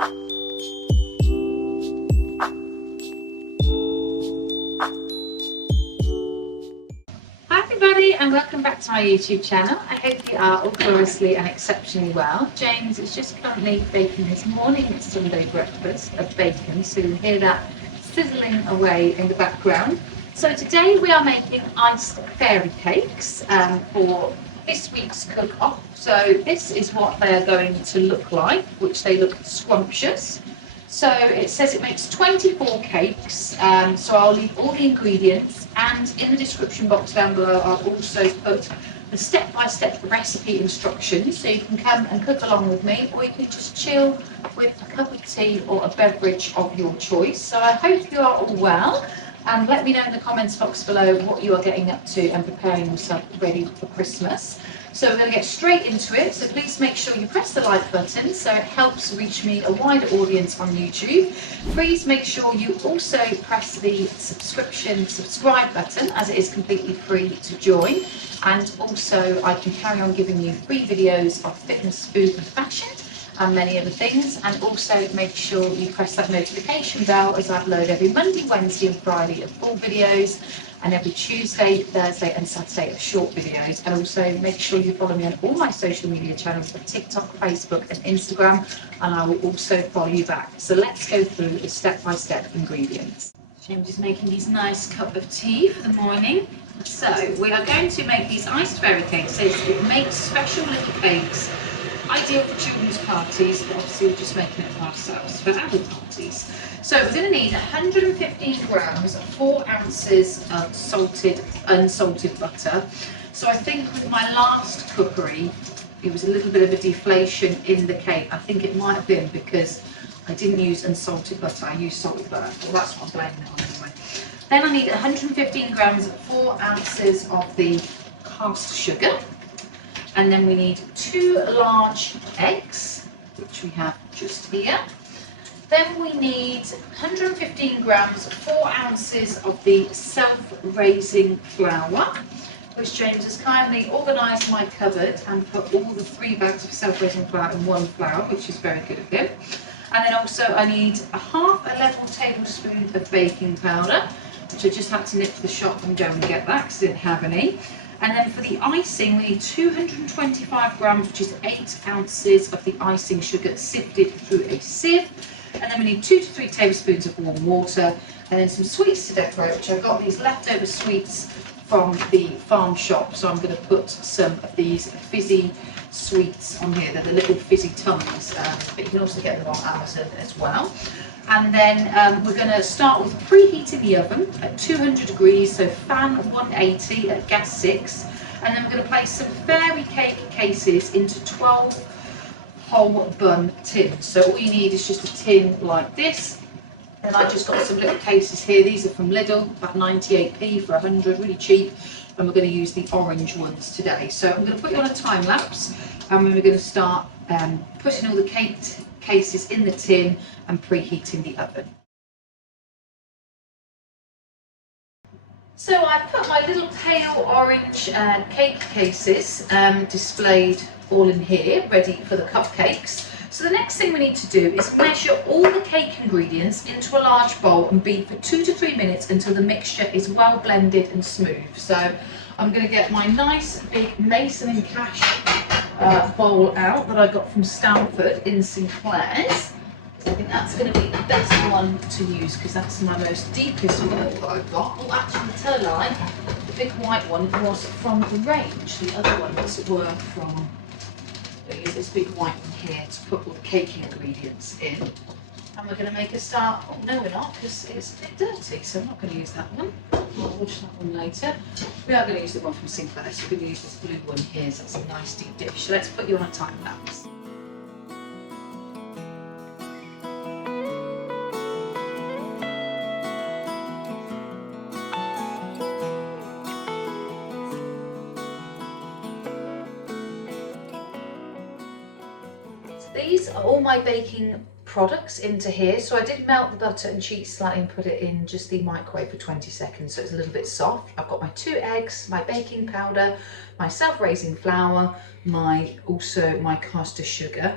Hi everybody and welcome back to my YouTube channel. I hope you are all gloriously and exceptionally well. James is just currently baking his morning Sunday breakfast of bacon, so you'll hear that sizzling away in the background. So today we are making iced fairy cakes for this week's cook-off. So this is what they're going to look like, which they look scrumptious. So it says it makes 24 cakes, so I'll leave all the ingredients, and in the description box down below I'll also put the step-by-step recipe instructions, so you can come and cook along with me, or you can just chill with a cup of tea or a beverage of your choice. So I hope you are all well, and let me know in the comments box below what you are getting up to and preparing yourself ready for Christmas. So we're going to get straight into it, so please make sure you press the like button so it helps reach me a wider audience on YouTube. Please make sure you also press the subscribe button, as it is completely free to join, and also I can carry on giving you free videos of fitness, food and fashion and many other things. And also make sure you press that notification bell, as I upload every Monday, Wednesday and Friday of full videos, and every Tuesday, Thursday and Saturday of short videos. And also make sure you follow me on all my social media channels of TikTok, Facebook and Instagram, and I will also follow you back. So let's go through the step-by-step ingredients. James is making his nice cup of tea for the morning. So we are going to make these iced fairy cakes. So it makes special little cakes, ideal for children's parties, but obviously we're just making it for ourselves, for adult parties. So we're going to need 115 grams, 4 ounces of unsalted butter. So I think with my last cookery, it was a little bit of a deflation in the cake. I think it might have been because I didn't use unsalted butter, I used salted butter. Well, that's what I'm blaming it on anyway. Then I need 115 grams, 4 ounces of the cast sugar. And then we need 2 large eggs, which we have just here. Then we need 115 grams, 4 ounces of the self-raising flour, which James has kindly organised my cupboard and put all the 3 bags of self-raising flour in one flour, which is very good of him. And then also I need a level tablespoon of baking powder, which I just had to nip to the shop and go and get that because I didn't have any. And then for the icing, we need 225 grams, which is 8 ounces of the icing sugar sifted through a sieve. And then we need 2 to 3 tablespoons of warm water, and then some sweets to decorate, which I've got these leftover sweets from the farm shop. So I'm going to put some of these fizzy sweets on here. They're the little fizzy tongues, but you can also get them on Amazon as well. And then we're going to start with preheating the oven at 200 degrees, so fan 180 at gas 6. And then we're going to place some fairy cake cases into 12 whole bun tins. So all you need is just a tin like this. And I just got some little cases here. These are from Lidl, about 98p for 100, really cheap. And we're going to use the orange ones today. So I'm going to put you on a time lapse, and we're going to start putting all the cake cases in the tin and preheating the oven. So I've put my little pale orange cake cases displayed all in here, ready for the cupcakes. So the next thing we need to do is measure all the cake ingredients into a large bowl and beat for 2 to 3 minutes until the mixture is well blended and smooth. So I'm going to get my nice big Mason and Cash bowl out that I got from Stanford in Sinclair's. I think that's going to be the best one to use because that's my most deepest one that I've got. Oh, actually, tell a lie, the big white one was from the range. The other ones were from, use this big white one here to put all the cake ingredients in. And we're going to make a start. Oh, no, we're not, because it's a bit dirty, so I'm not going to use that one. I'll wash that one later. We are going to use the one from Sinclair, so we're going to use this blue one here, so that's a nice deep dish. So let's put you on a time lapse. these are all my baking products into here. So I did melt the butter and cheese slightly and put it in just the microwave for 20 seconds so it's a little bit soft. I've got my 2 eggs, my baking powder, my self-raising flour, also my caster sugar.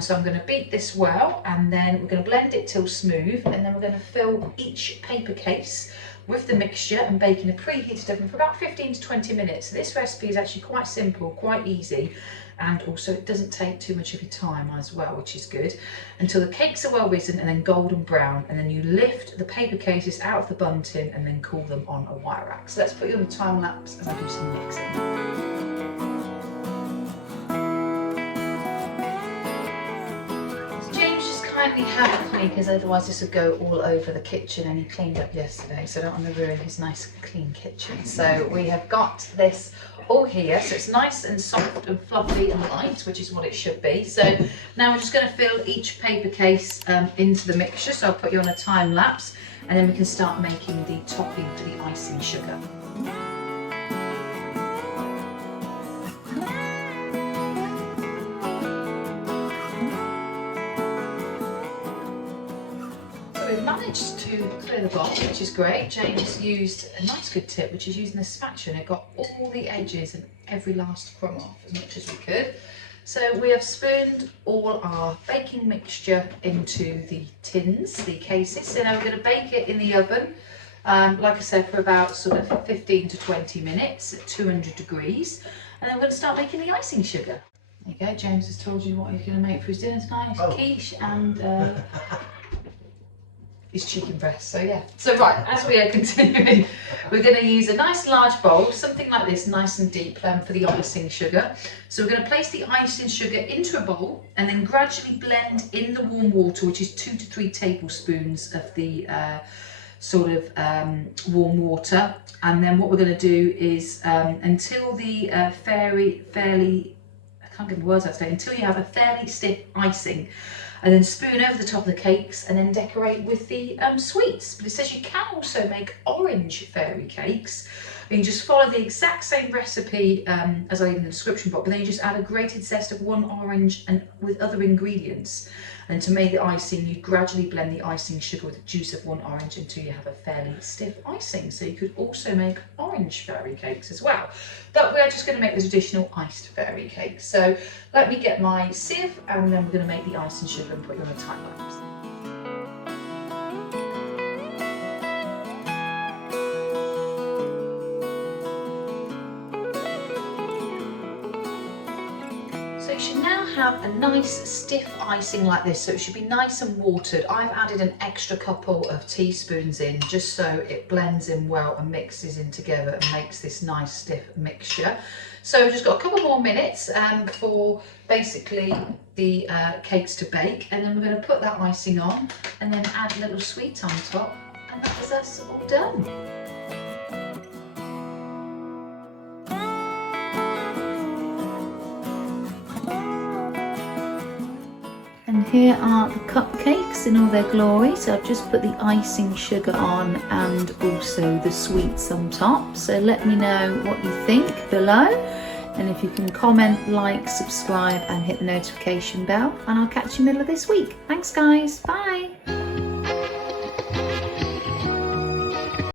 So I'm going to beat this well, and then we're going to blend it till smooth, and then we're going to fill each paper case with the mixture and bake in a preheated oven for about 15 to 20 minutes. So this recipe is actually quite simple, quite easy, and also it doesn't take too much of your time as well, which is good, until the cakes are well risen and then golden brown, and then you lift the paper cases out of the bun tin and then cool them on a wire rack. So let's put you on the time lapse as I do some mixing. Kindly have with me because otherwise this would go all over the kitchen, and he cleaned up yesterday, so I don't want to ruin his nice clean kitchen. So we have got this all here, so it's nice and soft and fluffy and light, which is what it should be. So now we're just going to fill each paper case into the mixture, so I'll put you on a time lapse and then we can start making the topping for the icing sugar. We've managed to clear the bowl, which is great. James used a nice good tip, which is using the spatula, and it got all the edges and every last crumb off as much as we could. So we have spooned all our baking mixture into the tins, the cases. So now we're going to bake it in the oven, like I said, for about sort of 15 to 20 minutes at 200 degrees. And then we're going to start making the icing sugar. There you go, James has told you what he's going to make for his dinner tonight. Quiche and his chicken breast. So yeah. So right, as we are continuing, we're going to use a nice large bowl, something like this, nice and deep, for the icing sugar. So we're going to place the icing sugar into a bowl and then gradually blend in the warm water, which is 2 to 3 tablespoons of the warm water. And then what we're going to do is until the fairly, I can't get the words out today, until you have a fairly stiff icing. And then spoon over the top of the cakes and then decorate with the sweets. But it says you can also make orange fairy cakes. And you just follow the exact same recipe as I did in the description box, but then you just add a grated zest of 1 orange and with other ingredients. And to make the icing, you gradually blend the icing sugar with the juice of 1 orange until you have a fairly stiff icing. So you could also make orange fairy cakes as well. But we're just going to make the traditional iced fairy cake. So let me get my sieve, and then we're going to make the icing sugar and put you on a time lapse. So you should now have a nice stiff icing like this, so it should be nice and watered. I've added an extra couple of teaspoons in just so it blends in well and mixes in together and makes this nice stiff mixture. So we've just got a couple more minutes for basically the cakes to bake, and then we're going to put that icing on and then add a little sweet on top, and that is us all done. And here are the cupcakes in all their glory. So I've just put the icing sugar on and also the sweets on top. So let me know what you think below. And if you can comment, like, subscribe and hit the notification bell. And I'll catch you middle of this week. Thanks guys, bye.